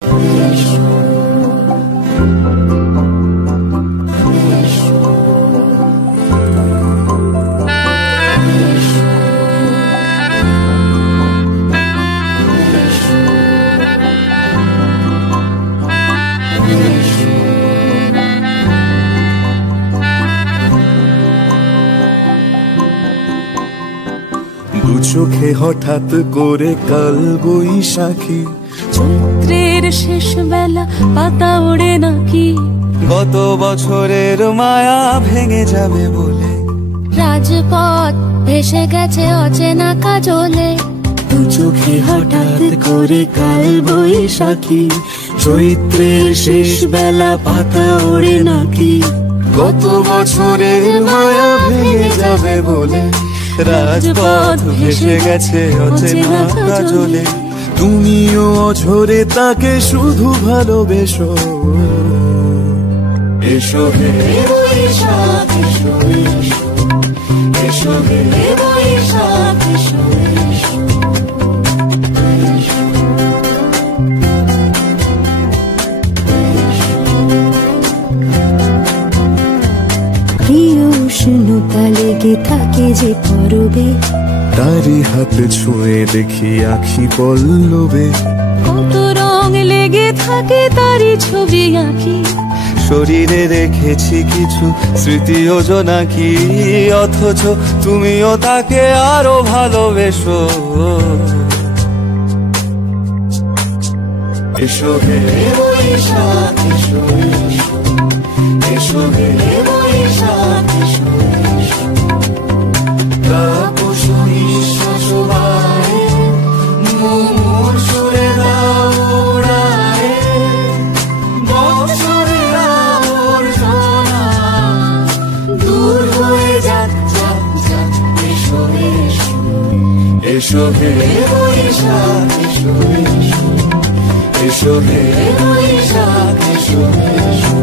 দু চোখে হঠাৎ করে কাল বৈশাখী, চৈত্রের শেষ বেলা পাতা ওড়ে নাকি, গত বছরের মায়া ভেঙে যাবে বলে, রাজপথ ভেসে গেছে অচেনা কাজলে। দু চোখে হঠাৎ করে কাল বৈশাখী, চৈত্রের শেষ বেলা পাতা ওড়ে নাকি, গত বছরের মায়া ভেঙে যাবে বলে, রাজপথ ভেসে গেছে অচেনা কাজলে। তুমিও অঝরে তাকে শুধু ভালোবেসো, এসো হে বৈশাখ এসো এসো, এসো হে বৈশাখ এসো এসো। প্রিয় উষ্ণতা লেগে থাকে যে পরবে, তারি হাত ছুঁয়ে দেখি আখি পল্লবে, কত রং লেগে থাকে তারই ছবি আঁকি, শরীরে রেখেছি কিছু স্মৃতি ও জোনাকি, অথচ তুমিও তাকে আরো ভালোবেসো, এসো হে বৈশাখ এসো এসো, এসো হে বৈশাখ এসো এসো। তাপসী শোভায় মুমুর সুরে দাও উড়ায়ে, বছরের আবর্জনা দূর হয়ে যাক যাক যাক, এসো এসো, এসো হে বৈশাখ এসো এসো, এসো হে বৈশাখ এসো এসো।